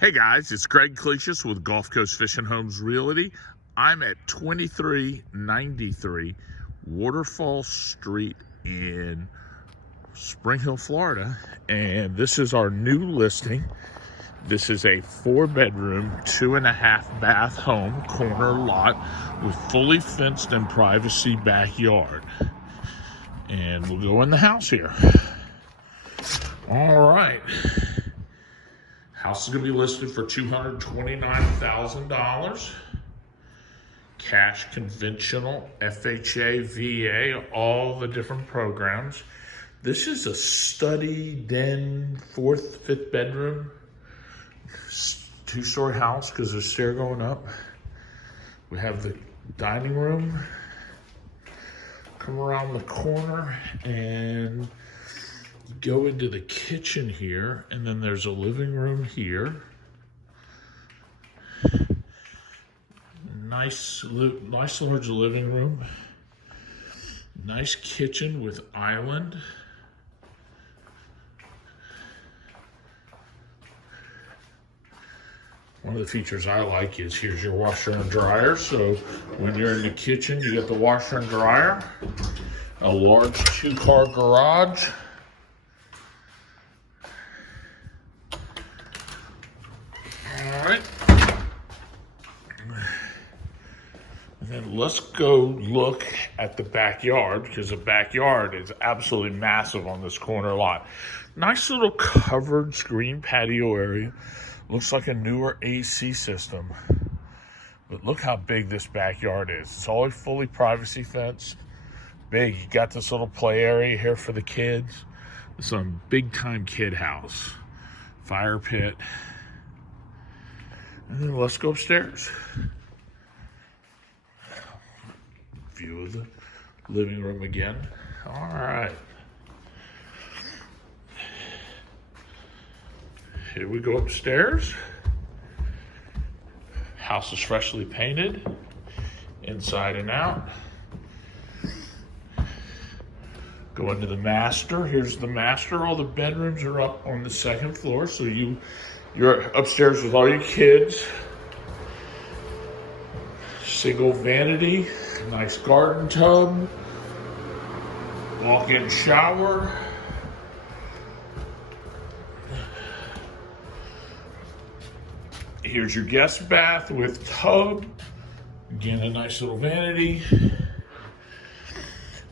Hey guys, it's Greg Cletius with Gulf Coast Fishing Homes Realty. I'm at 2393 Waterfall Street in Spring Hill, Florida, and this is our new listing. This is a 4-bedroom, 2.5 bath home, corner lot with fully fenced and privacy backyard. And we'll go in the house here. All right. House is going to be listed for $229,000. Cash, conventional, FHA, VA, all the different programs. This is a study, den, 4th, 5th bedroom, 2-story house because there's a stair going up. We have the dining room. Come around the corner and go into the kitchen here, and then there's a living room here. Nice large living room. Nice kitchen with island. One of the features I like is here's your washer and dryer. So when you're in the kitchen, you get the washer and dryer. A large 2-car garage. All right. And then let's go look at the backyard, because the backyard is absolutely massive on this corner lot. Nice little covered screen patio area. Looks like a newer AC system. But look how big this backyard is. It's all fully privacy fenced. Big. You got this little play area here for the kids. Some big time kid house. Fire pit. And then let's go upstairs. View of the living room again. All right. Here we go upstairs. House is freshly painted, inside and out. Go into the master. Here's the master. All the bedrooms are up on the 2nd floor, so you're upstairs with all your kids. Single vanity, nice garden tub, walk-in shower. Here's your guest bath with tub. Again, a nice little vanity.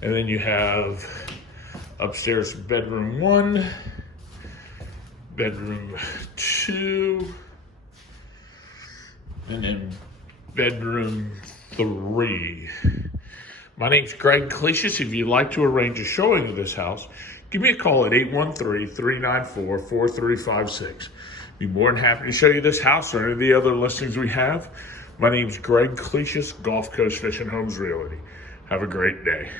And then you have upstairs bedroom 1, bedroom 2, and then bedroom 3. My name's Greg Cletius. If you'd like to arrange a showing of this house, give me a call at 813-394-4356. Be more than happy to show you this house or any of the other listings we have. My name's Greg Cletius, Gulf Coast Fishing Homes Realty. Have a great day.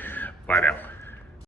Bye now.